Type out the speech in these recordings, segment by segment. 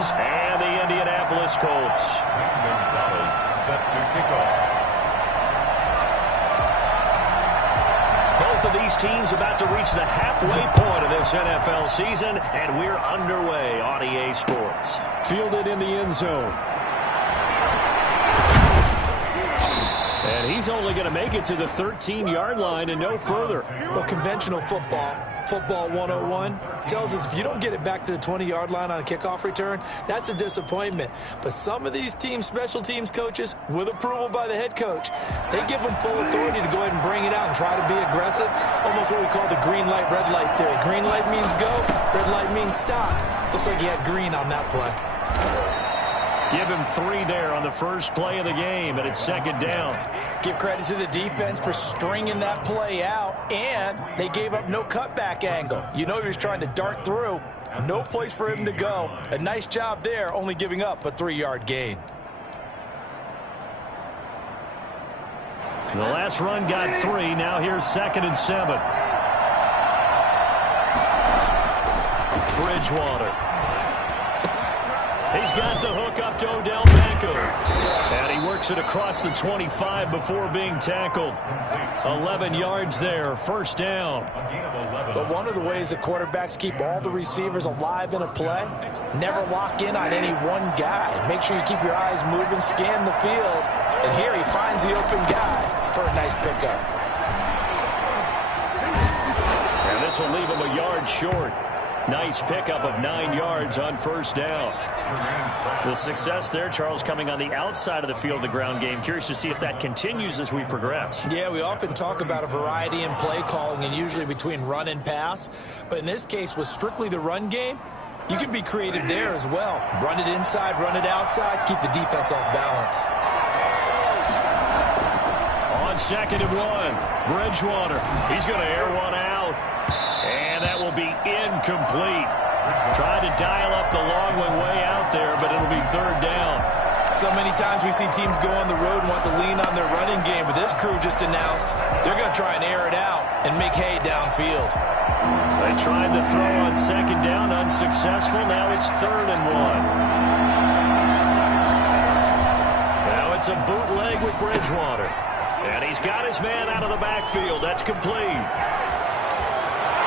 Rams and the Indianapolis Colts. Set to kick off. Both of these teams about to reach the halfway point of this NFL season, and we're underway on EA Sports. Fielded in the end zone. And he's only going to make it to the 13-yard line and no further. Well, conventional football 101, tells us if you don't get it back to the 20-yard line on a kickoff return, that's a disappointment. But some of these teams, special teams coaches, with approval by the head coach, they give them full authority to go ahead and bring it out and try to be aggressive. Almost what we call the green light, red light theory. Green light means go, red light means stop. Looks like he had green on that play. Give him 3 there on the first play of the game, and it's second down. Give credit to the defense for stringing that play out, and they gave up no cutback angle. You know he was trying to dart through. No place for him to go. A nice job there, only giving up a 3-yard gain. The last run got 3. Now here's 2nd and 7. Bridgewater. He's got the hook up to Odell Beckham. And he works it across the 25 before being tackled. 11 yards there, first down. But one of the ways that quarterbacks keep all the receivers alive in a play, never lock in on any one guy. Make sure you keep your eyes moving, scan the field. And here he finds the open guy for a nice pickup. And this will leave him a yard short. Nice pickup of 9 yards on first down. The success there, Charles, coming on the outside of the field, the ground game. Curious to see if that continues as we progress. Yeah, we often talk about a variety in play calling and usually between run and pass. But in this case, with strictly the run game, you can be creative there as well. Run it inside, run it outside, keep the defense off balance. On 2nd and 1, Bridgewater. He's going to air one out. And that will be incomplete. Tried to dial up the long one way out there, but it'll be 3rd down. So many times we see teams go on the road and want to lean on their running game, but this crew just announced they're going to try and air it out and make hay downfield. They tried to throw on 2nd down, unsuccessful. Now it's 3rd and 1. Now it's a bootleg with Bridgewater. And he's got his man out of the backfield. That's complete.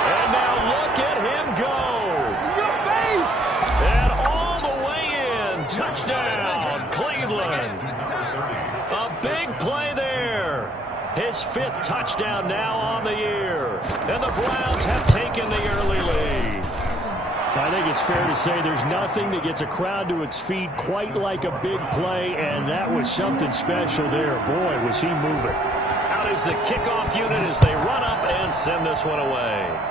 And now look at him go. And all the way in. Touchdown, Cleveland. A big play there. His 5th touchdown now on the year. And the Browns have taken the early lead. I think it's fair to say there's nothing that gets a crowd to its feet quite like a big play, and that was something special there. Boy, was he moving. Out is the kickoff unit as they run up and send this one away.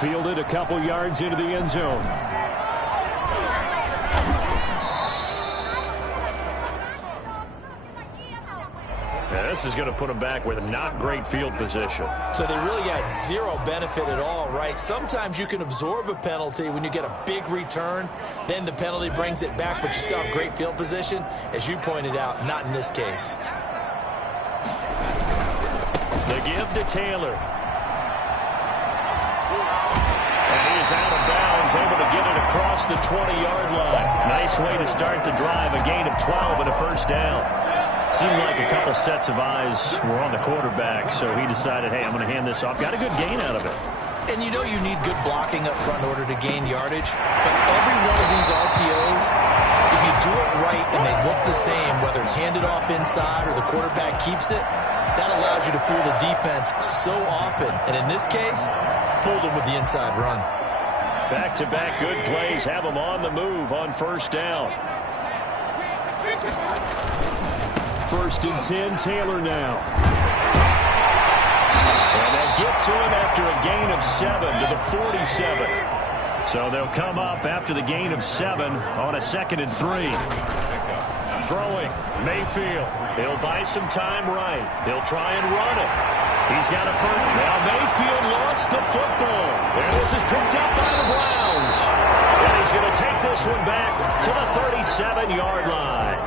Fielded a couple yards into the end zone. Yeah, this is going to put them back with not great field position. So they really got zero benefit at all, right? Sometimes you can absorb a penalty when you get a big return. Then the penalty brings it back, but you still have great field position. As you pointed out, not in this case. The give to Taylor. Out of bounds, able to get it across the 20-yard line. Nice way to start the drive, a gain of 12 and a first down. Seemed like a couple sets of eyes were on the quarterback, so he decided, hey, I'm going to hand this off. Got a good gain out of it. And you know you need good blocking up front in order to gain yardage. But every one of these RPOs, if you do it right and they look the same, whether it's handed off inside or the quarterback keeps it, that allows you to fool the defense so often. And in this case, fooled them with the inside run. Back-to-back good plays have them on the move on first down. 1st and 10, Taylor now. And they'll get to him after a gain of 7 to the 47. So they'll come up after the gain of 7 on a 2nd and 3. Throwing, Mayfield. He'll buy some time right. He'll try and run it. He's got a first. Now Mayfield lost the football. And this is picked up by the Browns. And he's going to take this one back to the 37-yard line.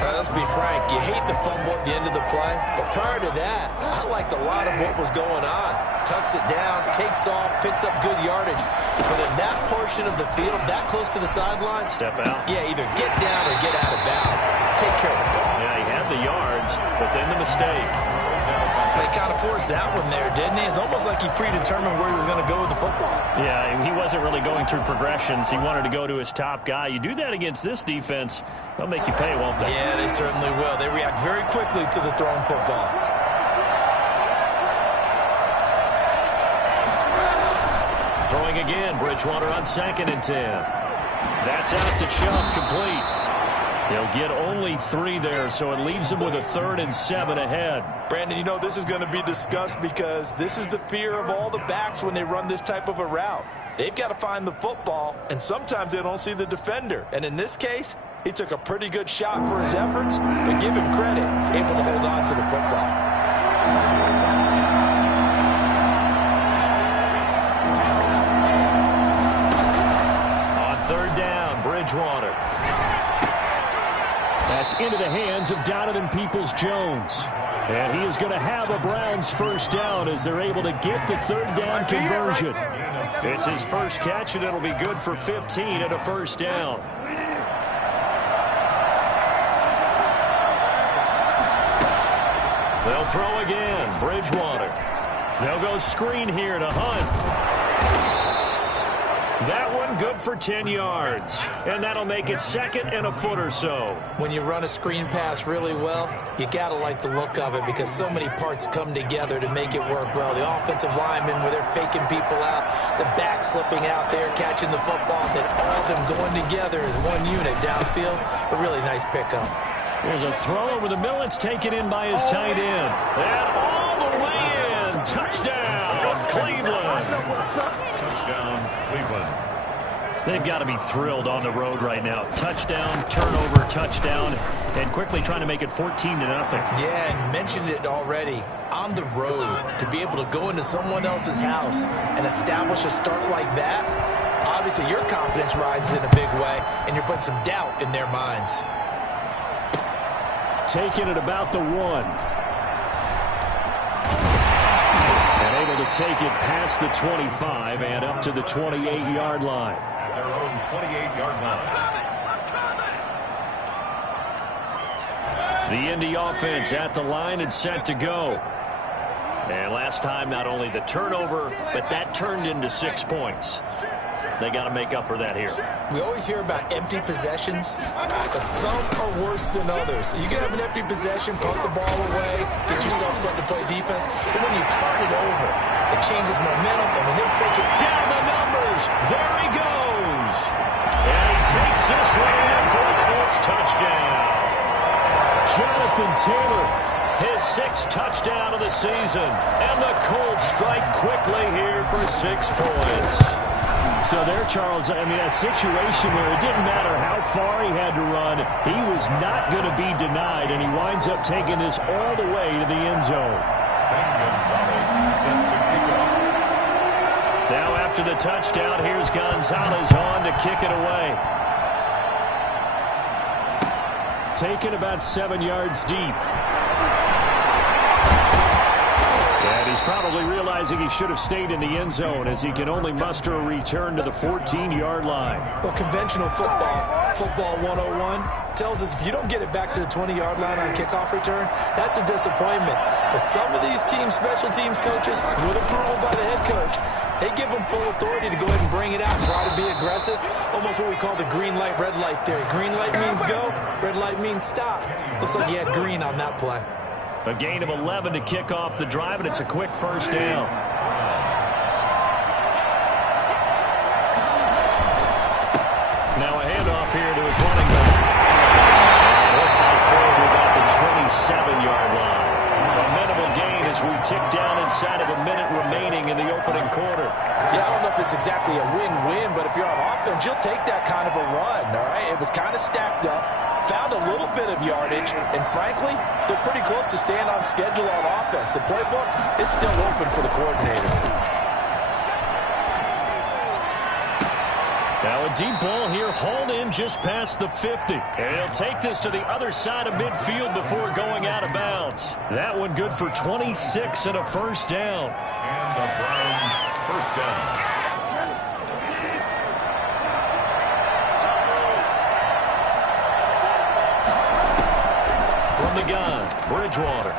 Let's be frank, you hate the fumble at the end of the play, but prior to that, I liked a lot of what was going on. Tucks it down, takes off, picks up good yardage. But in that portion of the field, that close to the sideline, step out. Yeah, either get down or get out of bounds. Take care of the ball. Yeah, he had the yards, but then the mistake. They kind of forced that one there, didn't he? It's almost like he predetermined where he was going to go with the football. Yeah, he wasn't really going through progressions. He wanted to go to his top guy. You do that against this defense, they'll make you pay, won't they? Yeah, they certainly will. They react very quickly to the thrown football. Throwing again, Bridgewater on 2nd and 10. That's out to Chubb, complete. They'll get only 3 there, so it leaves them with a 3rd and 7 ahead. Brandon, you know this is going to be discussed because this is the fear of all the backs when they run this type of a route. They've got to find the football, and sometimes they don't see the defender. And in this case, he took a pretty good shot for his efforts, but give him credit, able to hold on to the football. On 3rd down, Bridgewater. That's into the hands of Donovan Peoples-Jones. And he is going to have a Browns first down as they're able to get the 3rd down conversion. It's his first catch, and it'll be good for 15 and a first down. They'll throw again. Bridgewater. They'll go screen here to Hunt. That one good for 10 yards. And that'll make it 2nd and a foot or so. When you run a screen pass really well, you got to like the look of it because so many parts come together to make it work well. The offensive linemen where they're faking people out, the back slipping out there, catching the football, then all of them going together as one unit downfield. A really nice pickup. There's a throw over the middle. It's taken in by his tight end. And all the way in. Touchdown, Cleveland. Touchdown, Cleveland. They've got to be thrilled on the road right now. Touchdown, turnover, touchdown, and quickly trying to make it 14-0. Yeah, and mentioned it already. On the road, to be able to go into someone else's house and establish a start like that, obviously your confidence rises in a big way, and you're putting some doubt in their minds. Taking it about the 1. And able to take it past the 25 and up to the 28-yard line. At their own 28-yard line. The Indy offense at the line and set to go. And last time, not only the turnover, but that turned into 6 points. They got to make up for that here. We always hear about empty possessions, but some are worse than others. You can have an empty possession, punt the ball away, get yourself set to play defense, but when you turn it over, it changes momentum, and when they take it Down the numbers, there he goes. And he takes this one in for a Colts touchdown. Jonathan Taylor. His 6th touchdown of the season. And the Colts strike quickly here for 6 points. So there, Charles, I mean, a situation where it didn't matter how far he had to run, he was not going to be denied, and he winds up taking this all the way to the end zone. Now after the touchdown, here's Gonzalez on to kick it away. Taken about 7 yards deep. And he's probably realizing he should have stayed in the end zone as he can only muster a return to the 14-yard line. Well, conventional football 101, tells us if you don't get it back to the 20-yard line on a kickoff return, that's a disappointment. But some of these special teams coaches, with approval by the head coach, they give them full authority to go ahead and bring it out, try to be aggressive, almost what we call the green light, red light theory. Green light means go, red light means stop. Looks like he had green on that play. A gain of 11 to kick off the drive, and it's a quick first down. Now a handoff here to his running back. We'll fight forward about the 27-yard line. A minimal gain as we tick down inside of a minute remaining in the opening quarter. Yeah, I don't know if it's exactly a win-win, but if you're on offense, you'll take that kind of a run, all right? It was kind of stacked up, found a little bit of yardage, and frankly, they're pretty close to staying on schedule on offense. The playbook is still open for the coordinator. Now a deep ball here hauled in just past the 50. And he'll take this to the other side of midfield before going out of bounds. That one good for 26 and a first down. And the Browns first down. From the gun, Bridgewater.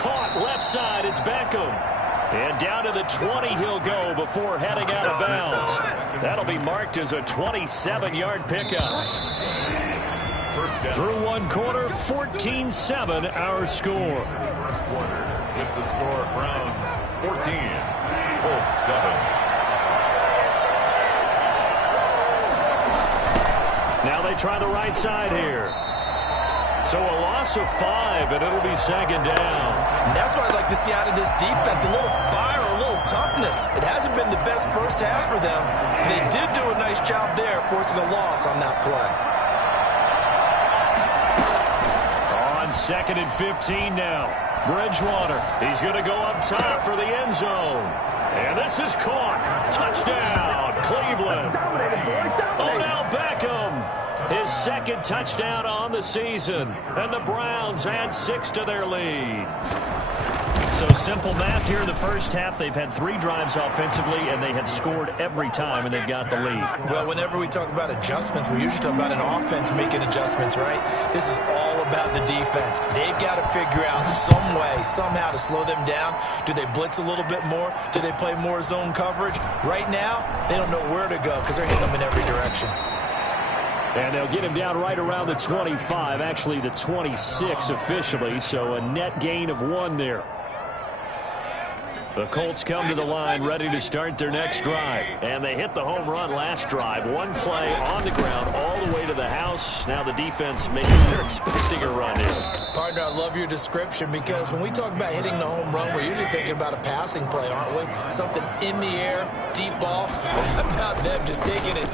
Caught left side, it's Beckham. And down to the 20 he'll go before heading out of bounds. That'll be marked as a 27-yard pickup. Through one quarter, 14-7 our score. First quarter with the score, Browns 14, Colts 7. Now they try the right side here. So a loss of 5, and it'll be second down. And that's what I'd like to see out of this defense. A little fire, a little toughness. It hasn't been the best first half for them. They did do a nice job there, forcing a loss on that play. On second and 15 now. Bridgewater. He's going to go up top for the end zone. And this is caught. Touchdown, Cleveland. Odell Beckham. His second touchdown on the season. And the Browns add 6 to their lead. So simple math here in the first half. They've had 3 drives offensively, and they have scored every time, and they've got the lead. Well, whenever we talk about adjustments, we usually talk about an offense making adjustments, right? This is all about the defense. They've got to figure out some way, somehow to slow them down. Do they blitz a little bit more? Do they play more zone coverage? Right now, they don't know where to go because they're hitting them in every direction. And they'll get him down right around the 25, actually the 26 officially, so a net gain of 1 there. The Colts come to the line ready to start their next drive. And they hit the home run last drive. 1 play on the ground all the way to the house. Now the defense, maybe they're expecting a run here. Partner, I love your description because when we talk about hitting the home run, we're usually thinking about a passing play, aren't we? Something in the air, deep ball. But what about them just taking it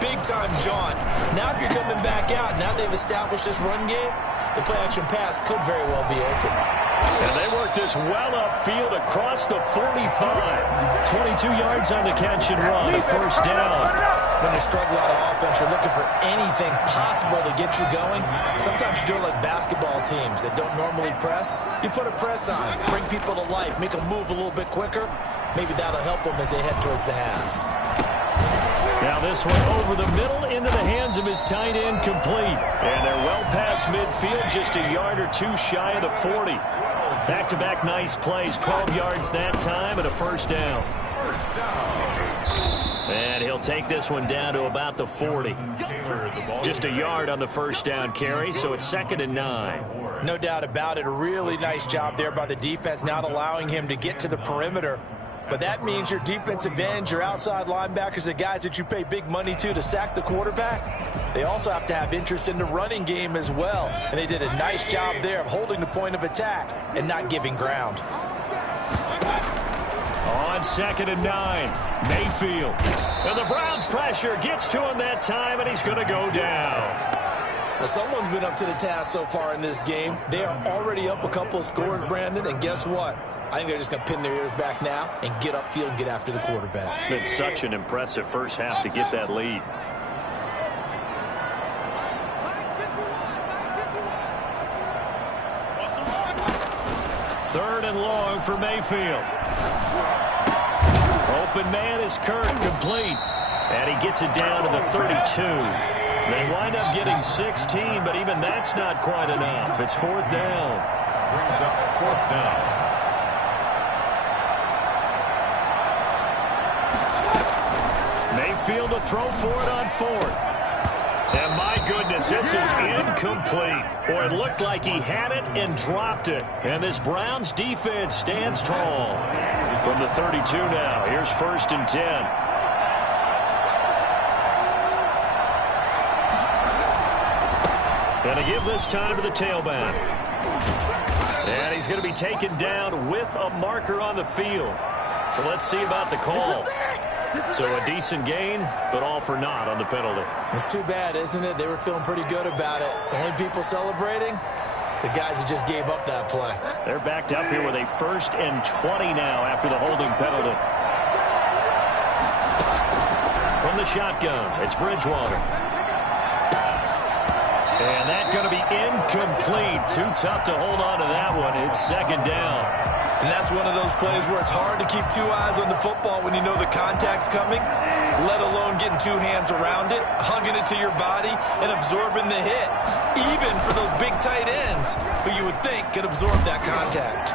big-time jaunt? Now if you're coming back out, now they've established this run game, the play-action pass could very well be open. And they work this well upfield across the 45. 22 yards on the catch and run, a first down. When you struggle out of offense, you're looking for anything possible to get you going. Sometimes you do it like basketball teams that don't normally press. You put a press on, bring people to life, make them move a little bit quicker. Maybe that'll help them as they head towards the half. Now this one over the middle into the hands of his tight end, complete. And they're well past midfield, just a yard or 2 shy of the 40. Back-to-back nice plays, 12 yards that time and a first down. And he'll take this one down to about the 40. Just a yard on the first down carry, so it's 2nd and 9. No doubt about it. A really nice job there by the defense, not allowing him to get to the perimeter. But that means your defensive ends, your outside linebackers, the guys that you pay big money to sack the quarterback, they also have to have interest in the running game as well. And they did a nice job there of holding the point of attack and not giving ground. On 2nd and 9, Mayfield. And the Browns pressure gets to him that time, and he's going to go down. Now, someone's been up to the task so far in this game. They are already up a couple of scores, Brandon, and guess what? I think they're just going to pin their ears back now and get upfield and get after the quarterback. Been such an impressive first half to get that lead. Third and long for Mayfield. Open man is Kirk, complete. And he gets it down to the 32. They wind up getting 16, but even that's not quite enough. It's 4th down. Brings up 4th down. Mayfield to throw for it on 4th. And my goodness, this is incomplete. Boy, it looked like he had it and dropped it. And this Browns defense stands tall. From the 32 now, here's 1st and 10. And to give this time to the tailback. And he's going to be taken down with a marker on the field. So let's see about the call. So a decent gain, but all for naught on the penalty. It's too bad, isn't it? They were feeling pretty good about it. Only people celebrating, the guys who just gave up that play. They're backed up here with a 1st and 20 now after the holding penalty. the shotgun. It's Bridgewater. And that's going to be incomplete. Too tough to hold on to that one. It's second down. And that's one of those plays where it's hard to keep two eyes on the football when you know the contact's coming, let alone getting two hands around it, hugging it to your body, and absorbing the hit. Even for those big tight ends who you would think could absorb that contact.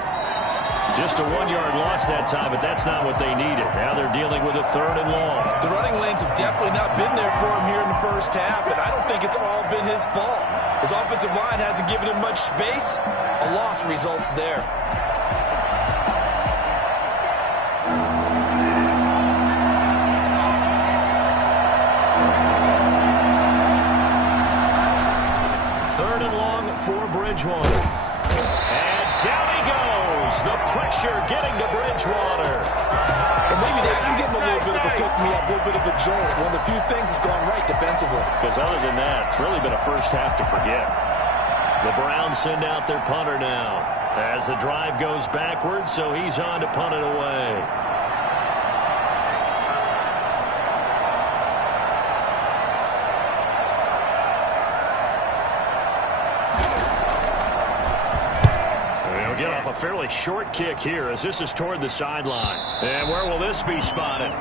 Just a 1-yard loss that time, but that's not what they needed. Now they're dealing with a 3rd and long. The running lanes have definitely not been there for him here in the first half, and I don't think it's all been his fault. His offensive line hasn't given him much space. A loss results there. Third and long for Bridgewater. And down he goes. The pressure getting to Bridgewater. Well, maybe that can give him a little bit of a pick-me-up, a little bit of a jolt. One of the few things that's gone right defensively. Because other than that, it's really been a first half to forget. The Browns send out their punter now. As the drive goes backwards, so he's on to punt it away. Get off a fairly short kick here as this is toward the sideline. And where will this be spotted?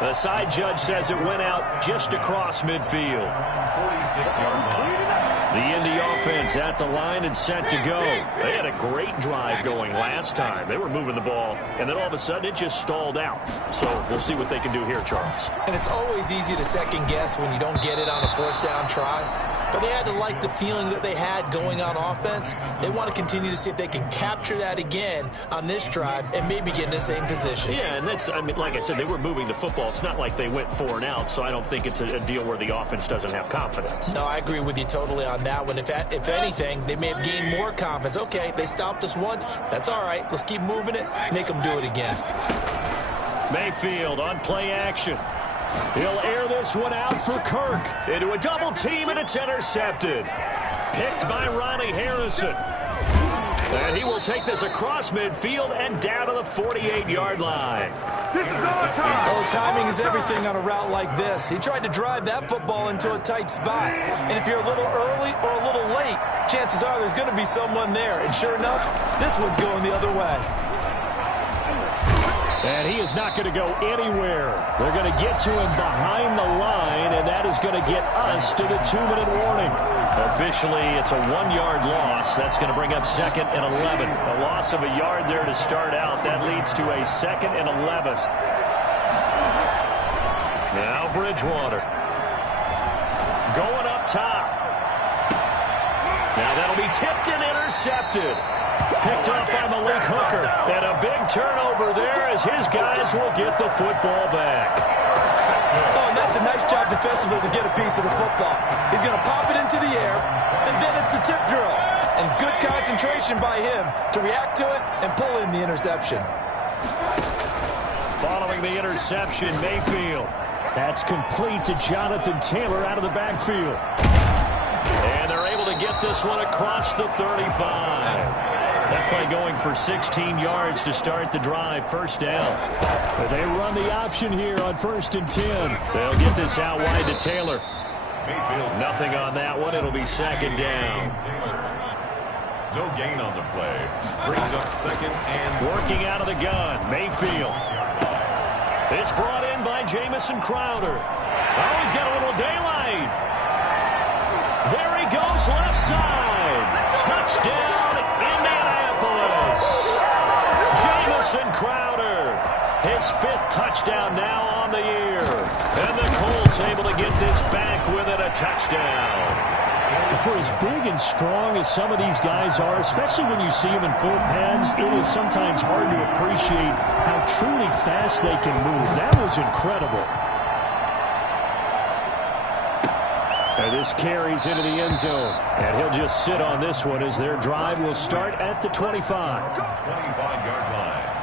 The side judge says it went out just across midfield. 46-yard line. The Indy offense at the line and set to go. They had a great drive going last time. They were moving the ball, and then all of a sudden it just stalled out. So we'll see what they can do here, Charles. And it's always easy to second guess when you don't get it on a 4th down try. But they had to like the feeling that they had going on offense. They want to continue to see if they can capture that again on this drive and maybe get in the same position. Yeah, and that's, I mean, like I said, they were moving the football. It's not like they went 4 and out, so I don't think it's a deal where the offense doesn't have confidence. No, I agree with you totally on that one. If anything, they may have gained more confidence. Okay, they stopped us once. That's all right. Let's keep moving it. Make them do it again. Mayfield on play action. He'll air this one out for Kirk. Into a double team, and it's intercepted. Picked by Ronnie Harrison. And he will take this across midfield and down to the 48-yard line. This is our time. Oh, timing is everything on a route like this. He tried to drive that football into a tight spot. And if you're a little early or a little late, chances are there's going to be someone there. And sure enough, this one's going the other way. And he is not going to go anywhere. They're going to get to him behind the line, and that is going to get us to the 2-minute warning. Officially, it's a 1-yard loss. That's going to bring up 2nd and 11. A loss of a yard there to start out. That leads to a 2nd and 11. Now Bridgewater. Going up top. Now that'll be tipped and intercepted. Picked off by Malik Hooker. And a big turnover there as his guys will get the football back. Oh, and that's a nice job defensively to get a piece of the football. He's going to pop it into the air, and then it's the tip drill. And good concentration by him to react to it and pull in the interception. Following the interception, Mayfield. That's complete to Jonathan Taylor out of the backfield. And they're able to get this one across the 35. That play going for 16 yards to start the drive. First down. But they run the option here on 1st and 10. They'll get this out wide to Taylor. Nothing on that one. It'll be 2nd down. No gain on the play. Brings up 2nd and... Working out of the gun, Mayfield. It's brought in by Jamison Crowder. Oh, he's got a little daylight. There he goes, left side. Touchdown, Indianapolis. Jamison Crowder, his 5th touchdown now on the year. And the Colts able to get this back with it, a touchdown. For as big and strong as some of these guys are, especially when you see them in full pads, it is sometimes hard to appreciate how truly fast they can move. That was incredible. And this carries into the end zone. And he'll just sit on this one as their drive will start at the 25. 25-yard line.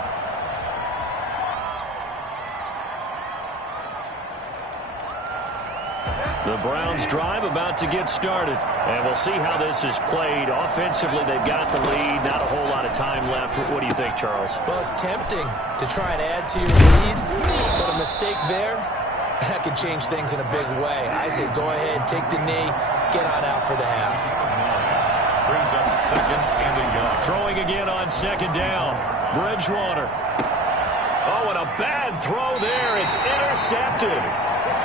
The Browns drive about to get started. And we'll see how this is played. Offensively, they've got the lead. Not a whole lot of time left. What do you think, Charles? Well, it's tempting to try and add to your lead, but a mistake there, that could change things in a big way. I say go ahead, take the knee, get on out for the half. Brings up second and a yard. Throwing again on second down. Bridgewater. Oh, and a bad throw there. It's intercepted.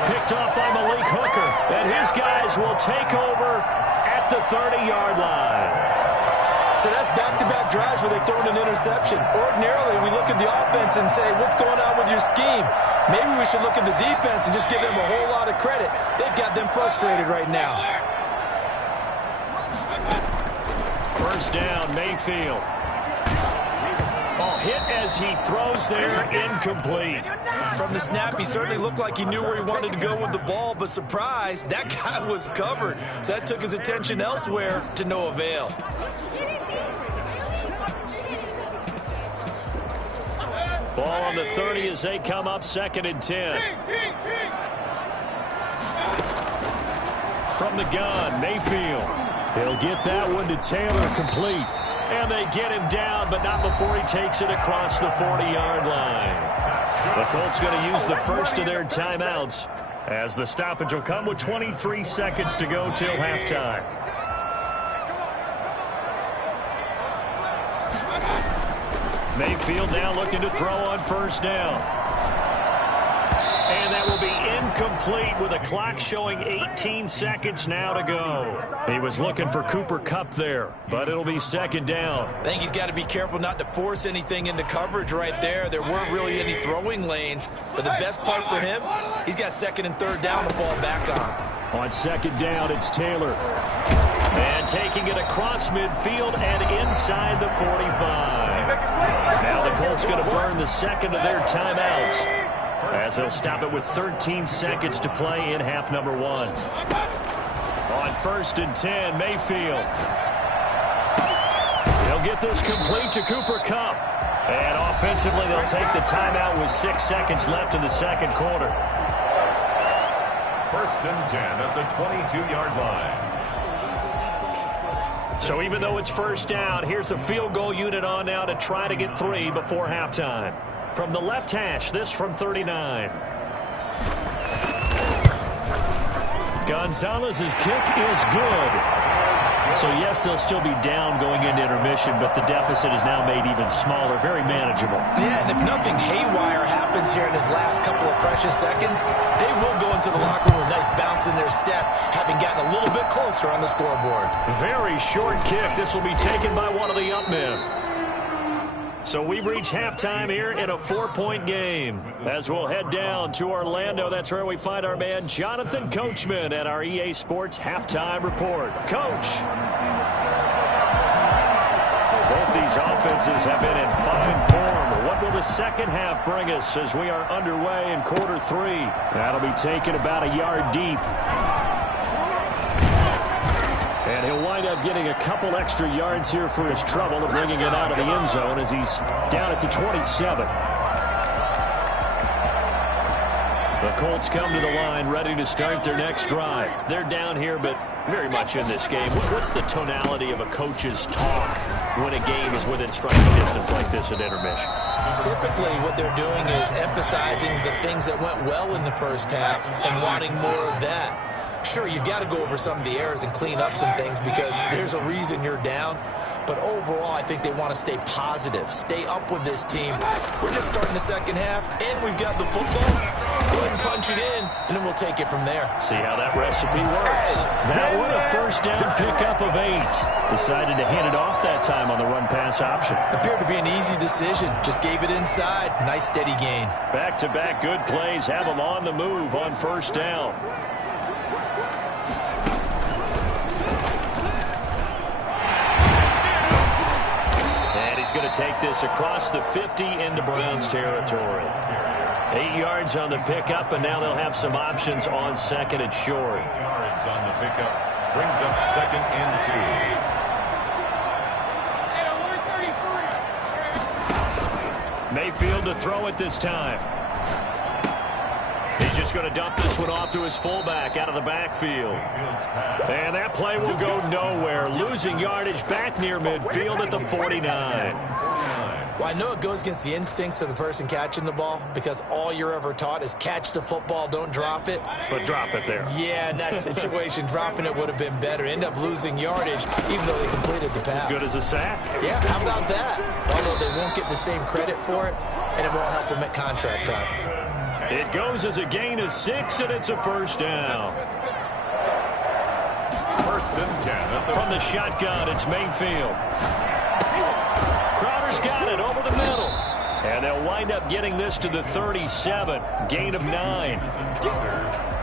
Picked off by Malik Hooker. And his guys will take over at the 30-yard line. So that's back-to-back drives where they throw an interception. Ordinarily, we look at the offense and say, what's going on with your scheme? Maybe we should look at the defense and just give them a whole lot of credit. They've got them frustrated right now. First down, Mayfield. Oh, hit as he throws there, incomplete. From the snap, he certainly looked like he knew where he wanted to go with the ball, but surprise, that guy was covered. So that took his attention elsewhere to no avail. Ball on the 30 as they come up second and 10. From the gun, Mayfield. He'll get that one to Taylor, complete. And they get him down, but not before he takes it across the 40-yard line. The Colts going to use the first of their timeouts as the stoppage will come with 23 seconds to go till halftime. Mayfield now looking to throw on first down. And that will be incomplete with a clock showing 18 seconds now to go. He was looking for Cooper Kupp there, but it'll be second down. I think he's got to be careful not to force anything into coverage right there. There weren't really any throwing lanes, but the best part for him, he's got second and third down to fall back on. On second down, it's Taylor. And taking it across midfield and inside the 45. Now the Colts going to burn the second of their timeouts, as they'll stop it with 13 seconds to play in half number one. On first and 10, Mayfield. He'll get this complete to Cooper Kupp. And offensively, they'll take the timeout with 6 seconds left in the second quarter. First and 10 at the 22-yard line. So even though it's first down, here's the field goal unit on now to try to get 3 before halftime. From the left hash, this from 39. Gonzalez's kick is good. So, yes, they'll still be down going into intermission, but the deficit is now made even smaller, very manageable. Yeah, and if nothing haywire happens here in his last couple of precious seconds, they will go into the locker room with a nice bounce in their step, having gotten a little bit closer on the scoreboard. Very short kick. This will be taken by one of the up men. So we've reached halftime here in a 4-point game. As we'll head down to Orlando, that's where we find our man Jonathan Coachman at our EA Sports Halftime Report. Coach. Both these offenses have been in fine form. What will the second half bring us as we are underway in quarter 3? That'll be taken about a yard deep. And he'll wind up getting a couple extra yards here for his trouble of bringing it out of the end zone as he's down at the 27. The Colts come to the line ready to start their next drive. They're down here, but very much in this game. What's the tonality of a coach's talk when a game is within striking distance like this at intermission? Typically, what they're doing is emphasizing the things that went well in the first half and wanting more of that. Sure, you've got to go over some of the errors and clean up some things because there's a reason you're down. But overall, I think they want to stay positive, stay up with this team. We're just starting the second half, and we've got the football. Let's go ahead and punch it in, and then we'll take it from there. See how that recipe works. That one, a first down pickup of 8. Decided to hand it off that time on the run-pass option. Appeared to be an easy decision. Just gave it inside. Nice, steady gain. Back-to-back good plays have them on the move on first down. He's going to take this across the 50 into Browns territory. 8 yards on the pickup, and now they'll have some options on second and short. 8 yards on the pickup. Brings up second and 2. Mayfield to throw it this time. He's just going to dump this one off to his fullback out of the backfield. And that play will go nowhere. Losing yardage back near midfield at the 49. Well, I know it goes against the instincts of the person catching the ball because all you're ever taught is catch the football, don't drop it. But drop it there. Yeah, in that situation, dropping it would have been better. End up losing yardage even though they completed the pass. As good as a sack. Yeah, how about that? Although they won't get the same credit for it, and it won't help them at contract time. It goes as a gain of 6, and it's a first down. First and 10. From the shotgun, it's Mayfield. Crowder's got it over the middle. And they'll wind up getting this to the 37. Gain of 9.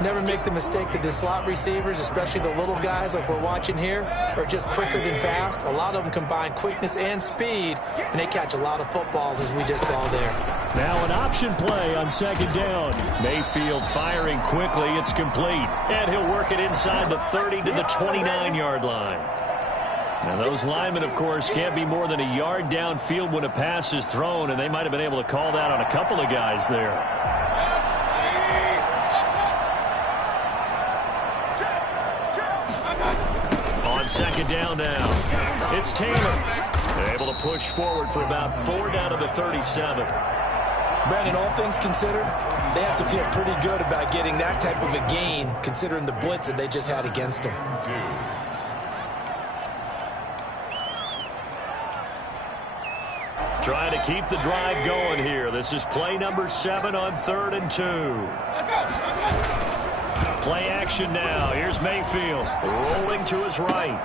Never make the mistake that the slot receivers, especially the little guys like we're watching here, are just quicker than fast. A lot of them combine quickness and speed, and they catch a lot of footballs, as we just saw there. Now an option play on second down. Mayfield firing quickly. It's complete. And he'll work it inside the 30 to the 29-yard line. Now, those linemen, of course, can't be more than a yard downfield when a pass is thrown, and they might have been able to call that on a couple of guys there. On second down now, it's Taylor. They're able to push forward for about 4 down to the 37. Brandon, all things considered, they have to feel pretty good about getting that type of a gain, considering the blitz that they just had against them. Trying to keep the drive going here. This is play number 7 on 3rd and 2. Play action now. Here's Mayfield rolling to his right.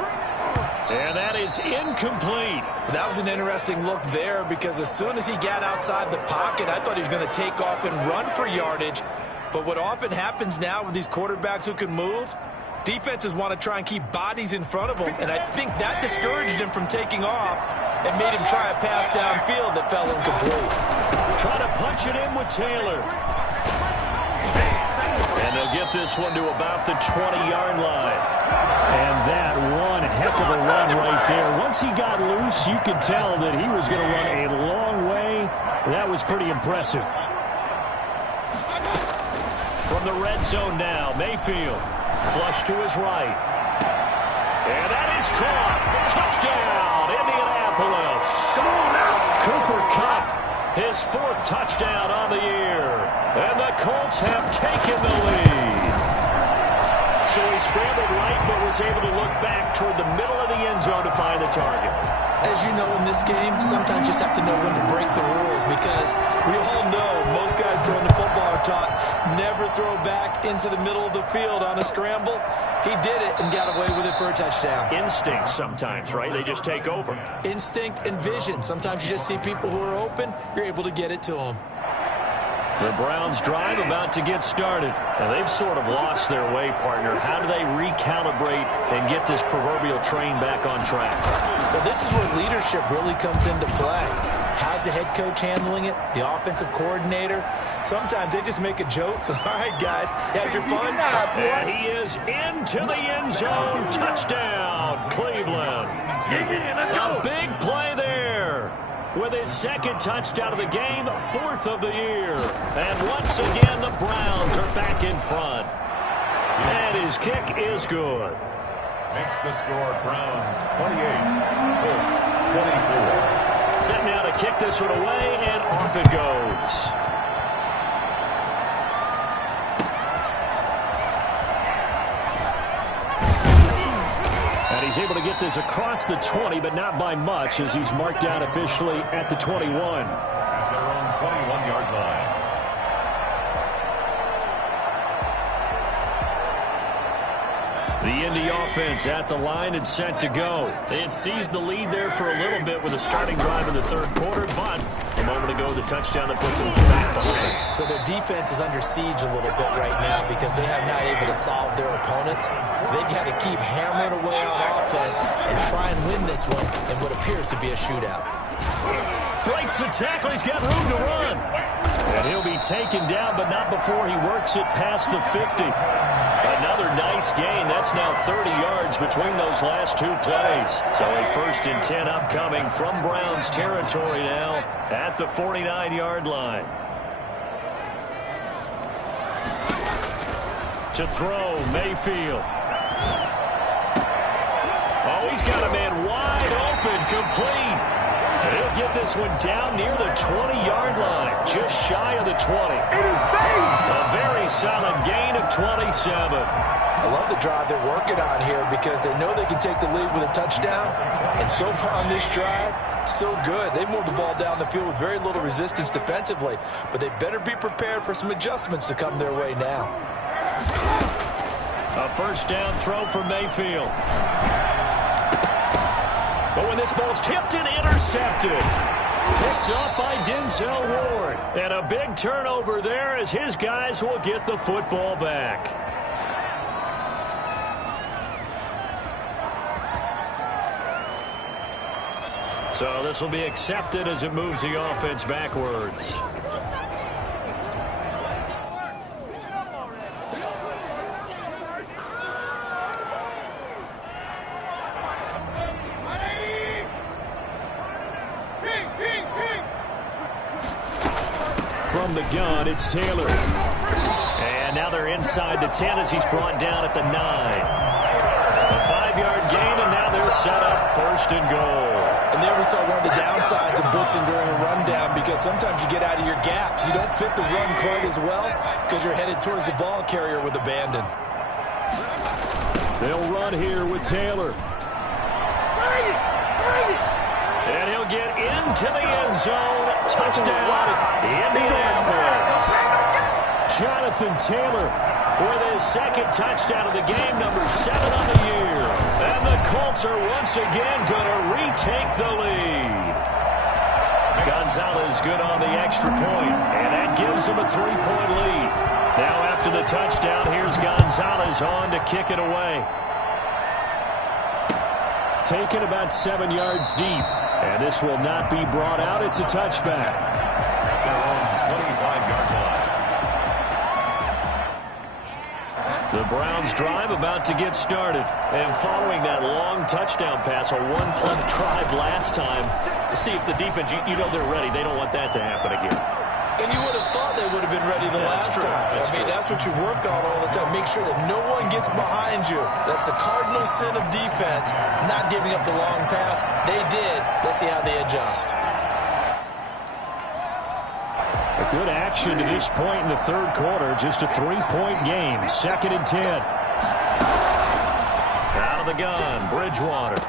And that is incomplete. That was an interesting look there because as soon as he got outside the pocket, I thought he was going to take off and run for yardage. But what often happens now with these quarterbacks who can move, defenses want to try and keep bodies in front of them. And I think that discouraged him from taking off and made him try a pass downfield that fell incomplete. Trying to punch it in with Taylor. And they'll get this one to about the 20-yard line. And that one heck of a run right there. Once he got loose, you could tell that he was going to run a long way. That was pretty impressive. From the red zone now, Mayfield. Flush to his right. And that is caught. Touchdown, Indianapolis. Cooper Kupp, his 4th touchdown on the year. And the Colts have taken the lead. So he scrambled right, but was able to look back toward the middle of the end zone to find the target. As you know, in this game, sometimes you just have to know when to break the rules because we all know most guys throwing the football are taught never throw back into the middle of the field on a scramble. He did it and got away with it for a touchdown. Instinct sometimes, right? They just take over. Instinct and vision. Sometimes you just see people who are open, you're able to get it to them. The Browns drive about to get started. And they've sort of lost their way, partner. How do they recalibrate and get this proverbial train back on track? Well, this is where leadership really comes into play. How's the head coach handling it? The offensive coordinator? Sometimes they just make a joke. All right, guys, had your fun? And he is into the end zone. Touchdown, Cleveland. Let's go. A big play there. With his 2nd touchdown of the game, 4th of the year. And once again, the Browns are back in front. And his kick is good. Makes the score Browns 28, Colts 24. Set now to kick this one away, and off it goes. And he's able to get this across the 20, but not by much, as he's marked down officially at the 21. Their own 21-yard line. The Indy offense at the line and set to go. They had seized the lead there for a little bit with a starting drive in the 3rd quarter, but a moment ago, the touchdown that puts them back behind. So their defense is under siege a little bit right now because they have not able to solve their opponents. So they've got to keep hammering away on offense and try and win this one in what appears to be a shootout. Breaks the tackle. He's got room to run. And he'll be taken down, but not before he works it past the 50. Another nice gain. That's now 30 yards between those last 2 plays. So a 1st and 10 upcoming from Browns territory now at the 49-yard line. To throw, Mayfield. Oh, he's got a man wide open, complete. He'll get this one down near the 20-yard line, just shy of the 20. A very solid gain of 27. I love the drive they're working on here because they know they can take the lead with a touchdown. And so far on this drive, so good. They moved the ball down the field with very little resistance defensively, but they better be prepared for some adjustments to come their way now. A first down throw for Mayfield. But when this ball's tipped and intercepted. Picked up by Denzel Ward. And a big turnover there as his guys will get the football back. So this will be accepted as it moves the offense backwards. From the gun, it's Taylor. And now they're inside the 10 as he's brought down at the 9. A 5-yard gain, and now they're set up first and goal. And there we saw one of the downsides of blitzing during a rundown because sometimes you get out of your gaps. You don't fit the run quite as well because you're headed towards the ball carrier with abandon. They'll run here with Taylor. And he'll get into the end zone. Touchdown, Indianapolis. Jonathan Taylor with his second touchdown of the game, number 7 on the year. And the Colts are once again going to retake the lead. Gonzalez good on the extra point, and that gives them a 3-point lead. Now after the touchdown, here's Gonzalez on to kick it away. Taken about 7 yards deep. And this will not be brought out. It's a touchback. They're on the 25-yard line. The Browns drive about to get started. And following that long touchdown pass, a one-play drive last time, to see if the defense, you know they're ready. They don't want that to happen again. And you would have thought they would have been ready the last time. That's what you work on all the time. Make sure that no one gets behind you. That's the cardinal sin of defense, not giving up the long pass. They did. Let's see how they adjust. A good action to this point in the third quarter. Just a 3-point game. 2nd and 10. Out of the gun, Bridgewater.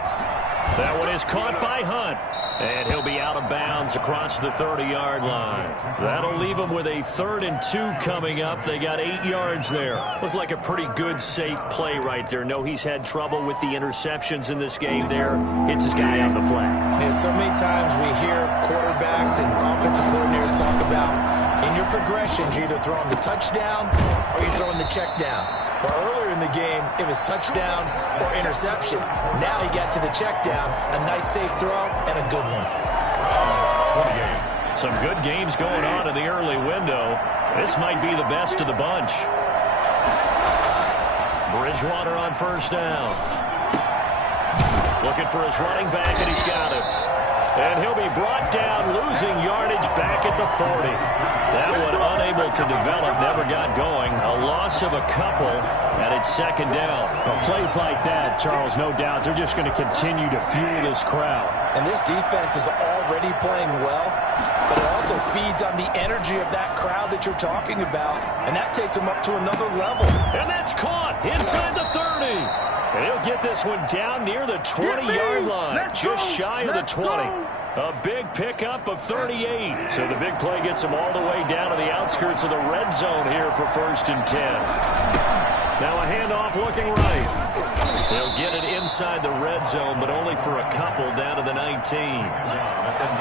That one is caught by Hunt. And he'll be out of bounds across the 30-yard line. That'll leave him with a 3rd and 2 coming up. They got 8 yards there. Looked like a pretty good, safe play right there. No, he's had trouble with the interceptions in this game there. Hits his guy on the flat. And so many times we hear quarterbacks and offensive coordinators talk about in your progressions, you're either throwing the touchdown or you're throwing the check down. But earlier in the game, it was touchdown or interception. Now he got to the check down, a nice safe throw, and a good one. Some good games going on in the early window. This might be the best of the bunch. Bridgewater on first down. Looking for his running back, and he's got it. And he'll be brought down, losing yardage back at the 40. That one unable to develop, never got going. A loss of a couple, and it's 2nd down. Well, plays like that, Charles, no doubt, they're just going to continue to fuel this crowd. And this defense is already playing well, but it also feeds on the energy of that crowd that you're talking about, and that takes them up to another level. And that's caught inside the 30. And he'll get this one down near the 20-yard line, just shy of the 20. A big pickup of 38. So the big play gets him all the way down to the outskirts of the red zone here for 1st and 10. Now a handoff looking right. They'll get it inside the red zone, but only for a couple down to the 19.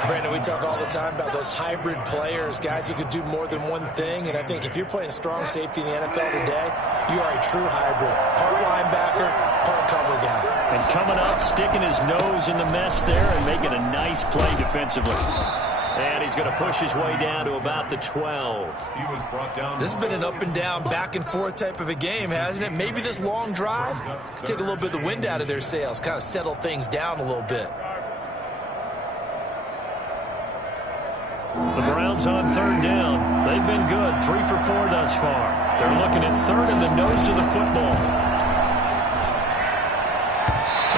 Brandon, we talk all the time about those hybrid players, guys who could do more than one thing. And I think if you're playing strong safety in the NFL today, you are a true hybrid. Part linebacker, part cover guy. And coming up, sticking his nose in the mess there and making a nice play defensively. And he's going to push his way down to about the 12. This has been an up and down, back and forth type of a game, hasn't it? Maybe this long drive could take a little bit of the wind out of their sails, kind of settle things down a little bit. The Browns on 3rd down. They've been good, 3 for 4 thus far. They're looking at 3rd in the nose of the football.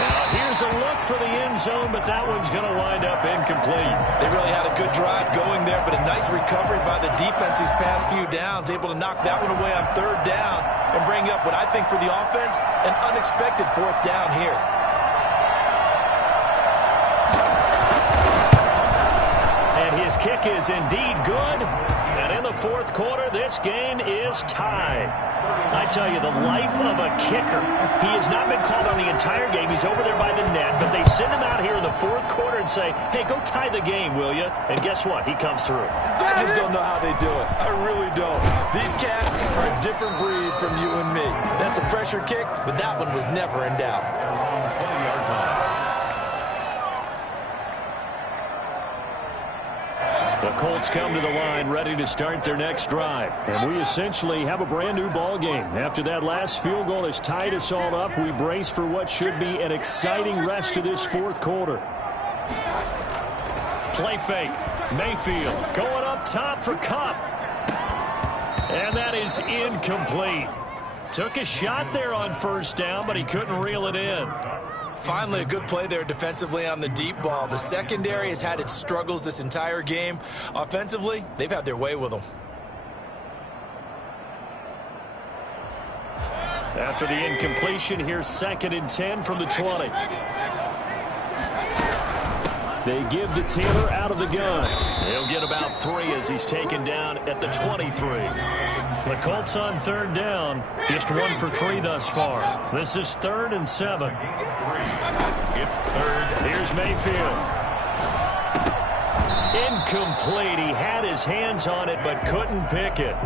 Now here's There's a look for the end zone, but that one's going to wind up incomplete. They really had a good drive going there, but a nice recovery by the defense these past few downs, able to knock that one away on third down and bring up what I think for the offense, an unexpected fourth down here. And his kick is indeed good. And in the fourth quarter, this game is tied. I tell you, the life of a kicker. He has not been called on the entire game. He's over there by the net, but they send him out here in the fourth quarter and say, hey, go tie the game, will you? And guess what? He comes through. I just don't know how they do it. I really don't. These cats are a different breed from you and me. That's a pressure kick, but that one was never in doubt. The Colts come to the line ready to start their next drive. And we essentially have a brand new ball game. After that last field goal has tied us all up, we brace for what should be an exciting rest to this fourth quarter. Play fake. Mayfield going up top for Kupp. And that is incomplete. Took a shot there on first down, but he couldn't reel it in. Finally, a good play there defensively on the deep ball. The secondary has had its struggles this entire game. Offensively, they've had their way with them. After the incompletion, here's 2nd and 10 from the 20. They give to Taylor out of the gun. He'll get about 3 as he's taken down at the 23. The Colts on third down, just 1 for 3 thus far. This is 3rd and 7. It's third. Here's Mayfield. Incomplete. He had his hands on it but couldn't pick it.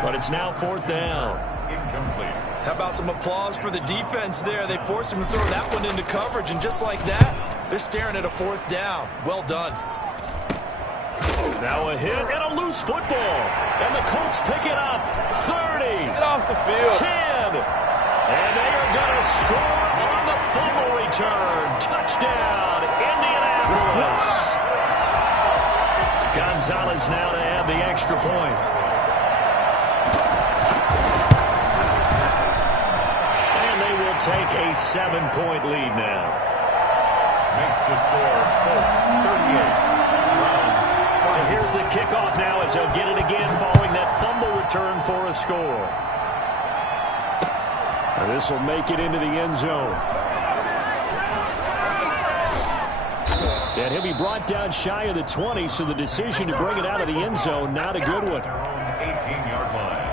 But it's now 4th down. Incomplete. How about some applause for the defense there? They forced him to throw that one into coverage, and just like that, they're staring at a 4th down. Well done. Now a hit and a loose football. And the Colts pick it up. 30. Get off the field. 10. And they are going to score on the fumble return. Touchdown, Indianapolis. Gonzalez now to add the extra point. And they will take a 7-point lead now. Makes the score Colts 38. So here's the kickoff now as they'll get it again following that fumble return for a score. And this will make it into the end zone. And he'll be brought down shy of the 20, so the decision to bring it out of the end zone, not a good one. 18-yard line.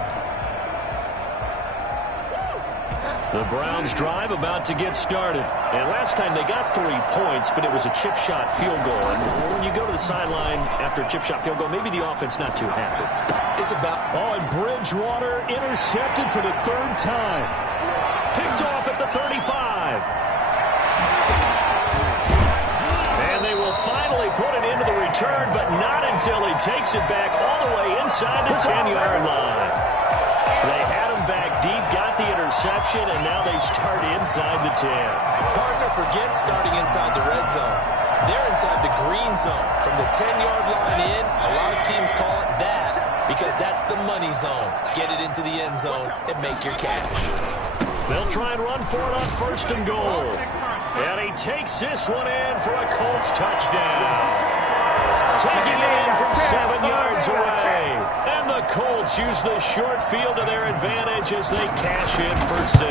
The Browns drive about to get started. And last time they got 3 points, but it was a chip shot field goal. And when you go to the sideline after a chip shot field goal, maybe the offense not too happy. It's about... Oh, and Bridgewater intercepted for the 3rd time. Picked off at the 35. And they will finally put it into the return, but not until he takes it back all the way inside the 10-yard line. They had him back deep, got the interception, and now they start inside the 10. Partner forgets starting inside the red zone. They're inside the green zone. From the 10-yard line in, a lot of teams call it that because that's the money zone. Get it into the end zone and make your cash. They'll try and run for it on 1st and goal. And he takes this one in for a Colts touchdown. Taking in from 7 yards away. And the Colts use the short field to their advantage as they cash in for 6.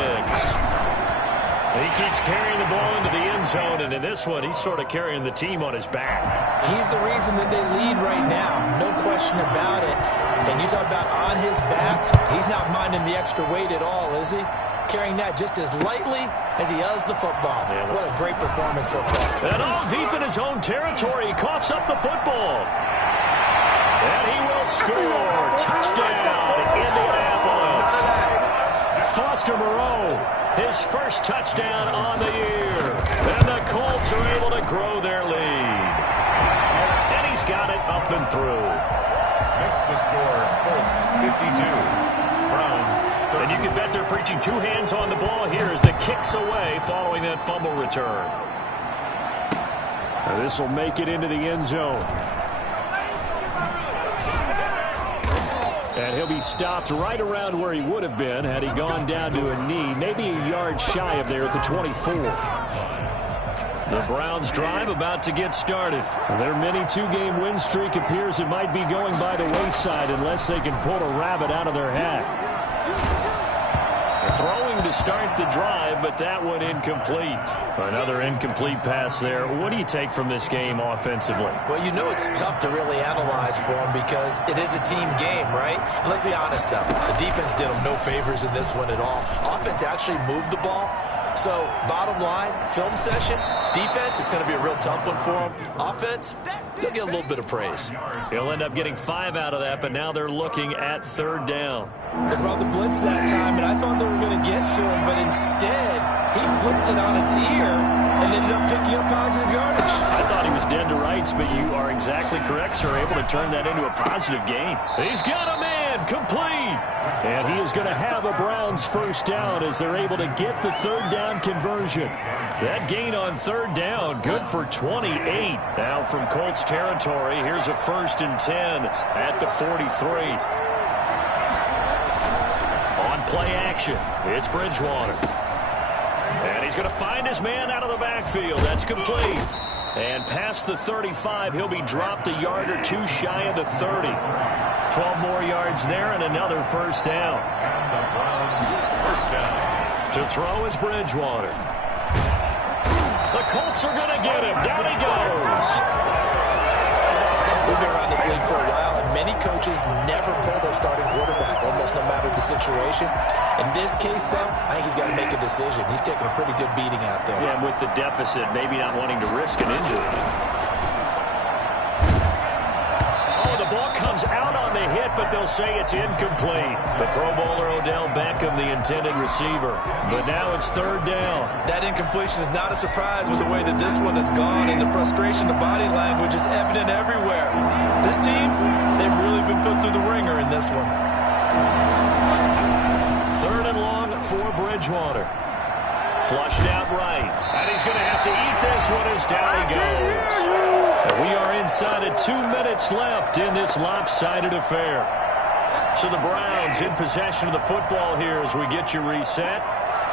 He keeps carrying the ball into the end zone, and in this one, he's sort of carrying the team on his back. He's the reason that they lead right now. No question about it. And you talk about on his back, he's not minding the extra weight at all, is he? Carrying that just as lightly as he does the football. Yeah, what a great performance so far. And all deep in his own territory, he coughs up the football. And he will score. Touchdown, Indianapolis. Foster Moreau, his first touchdown on the year. And the Colts are able to grow their lead. And he's got it up and through. Makes the score Colts 52. And you can bet they're preaching 2 hands on the ball here as the kick's away following that fumble return. And this will make it into the end zone. And he'll be stopped right around where he would have been had he gone down to a knee, maybe a yard shy of there at the 24. The Browns drive about to get started. Their mini two-game win streak appears it might be going by the wayside unless they can pull a rabbit out of their hat. They're throwing to start the drive, but that one incomplete. Another incomplete pass there. What do you take from this game offensively? Well, you know it's tough to really analyze for them because it is a team game, right? And let's be honest, though. The defense did them no favors in this one at all. Offense actually moved the ball. So, bottom line, film session, defense is going to be a real tough one for them. Offense, they'll get a little bit of praise. He'll end up getting 5 out of that, but now they're looking at third down. They brought the blitz that time, and I thought they were going to get to him, but instead, he flipped it on its ear and ended up picking up positive yardage. I thought he was dead to rights, but you are exactly correct, sir. Able to turn that into a positive gain. He's got a man complete. And he is going to have a Browns first down as they're able to get the third down conversion. That gain on third down, good for 28. Now from Colts territory, here's a 1st and 10 at the 43. On play action, it's Bridgewater. And he's going to find his man out of the backfield. That's complete. And past the 35, he'll be dropped a yard or two shy of the 30. 12 more yards there and another first down. First down. To throw is Bridgewater. The Colts are going to get him. Down he goes. We've been around this league for a while, and many coaches never pull their starting quarterback, almost no matter the situation. In this case, though, I think he's got to make a decision. He's taking a pretty good beating out there. Yeah, and with the deficit, maybe not wanting to risk an injury. Oh, the ball comes out on the hit, but they'll say it's incomplete. The Pro Bowler Odell Beckham, the intended receiver. But now it's third down. That incompletion is not a surprise with the way that this one has gone, and the frustration, the body language is evident everywhere. This team, they've really been put through the ringer in this one. Third and long for Bridgewater. Flushed out right. And he's going to have to eat this one as down he goes. And we are inside of 2 minutes left in this lopsided affair. So the Browns in possession of the football here as we get you reset.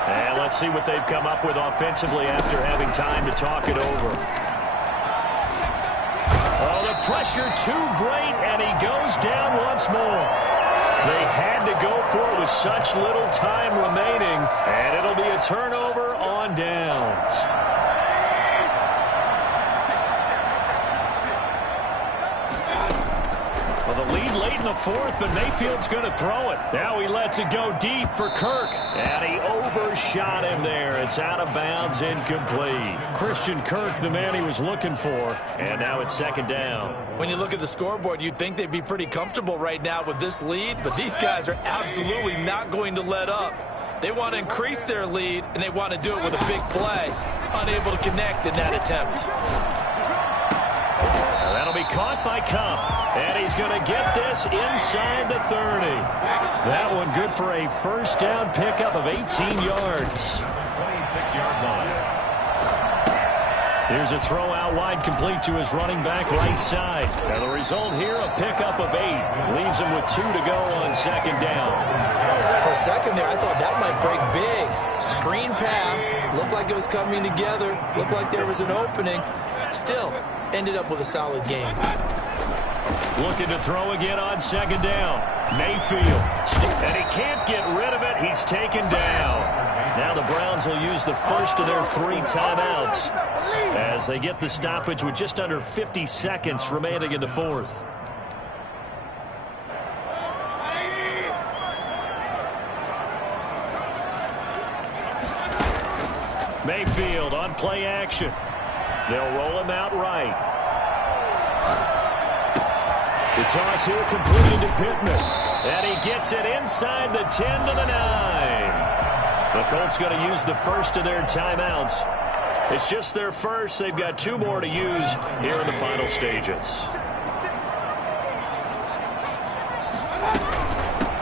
And let's see what they've come up with offensively after having time to talk it over. Oh, the pressure too great, and he goes down once more. They had to go for it with such little time remaining, and it'll be a turnover on downs. Well, the lead late in the fourth, but Mayfield's going to throw it. Now he lets it go deep for Kirk, and he overshot him there. It's out of bounds, incomplete. Christian Kirk, the man he was looking for, and now it's second down. When you look at the scoreboard, you'd think they'd be pretty comfortable right now with this lead, but these guys are absolutely not going to let up. They want to increase their lead, and they want to do it with a big play. Unable to connect in that attempt. That'll be caught by Kupp, and he's going to get this inside the 30. That one good for a first down pickup of 18 yards. 26-yard line. Here's a throw out wide, complete to his running back right side. And the result here, a pickup of 8. Leaves him with 2 to go on second down. For a second there, I thought that might break big. Screen pass, looked like it was coming together, looked like there was an opening. Still, ended up with a solid game. Looking to throw again on second down. Mayfield, and he can't get rid of it. He's taken down. Now the Browns will use the first of their 3 timeouts as they get the stoppage with just under 50 seconds remaining in the fourth. Mayfield on play action. They'll roll him out right. The toss here completed to Pittman. And he gets it inside the 10 to the 9. The Colts going to use the first of their timeouts. It's just their first. They've got 2 more to use here in the final stages.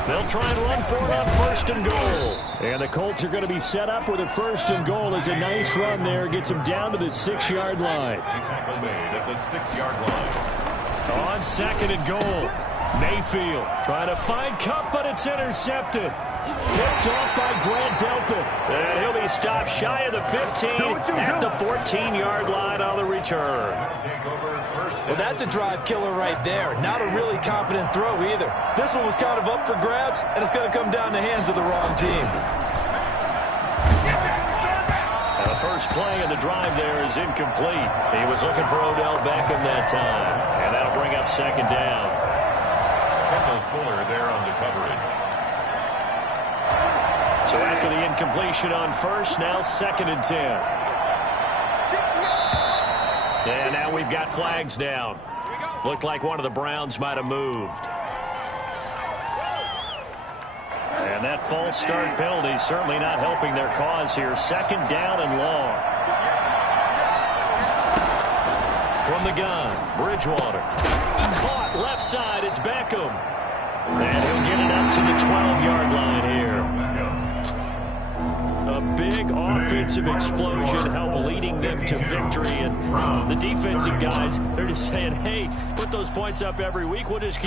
They'll try and run for it on first and goal. And the Colts are going to be set up with a first and goal. As a nice run there. Gets them down to the 6-yard line. Tackle made at the 6-yard line. On second and goal. Mayfield trying to find Kupp, but it's intercepted. Picked off by Grant Delpit. And he'll be stopped shy of the 15 at the 14-yard line on the return. Well, that's a drive killer right there. Not a really confident throw either. This one was kind of up for grabs, and it's going to come down the hands of the wrong team. And the first play of the drive there is incomplete. He was looking for Odell Beckham that time. And that'll bring up second down. Kendall Fuller there on the coverage. So after the incompletion on first, now 2nd and 10. And now we've got flags down. Looked like one of the Browns might have moved. And that false start penalty certainly not helping their cause here. 2nd down and long. From the gun, Bridgewater. Caught left side, it's Beckham. And he'll get it up to the 12-yard line here. A big offensive explosion helped leading them to victory. And the defensive guys, they're just saying, hey, put those points up every week. We'll just keep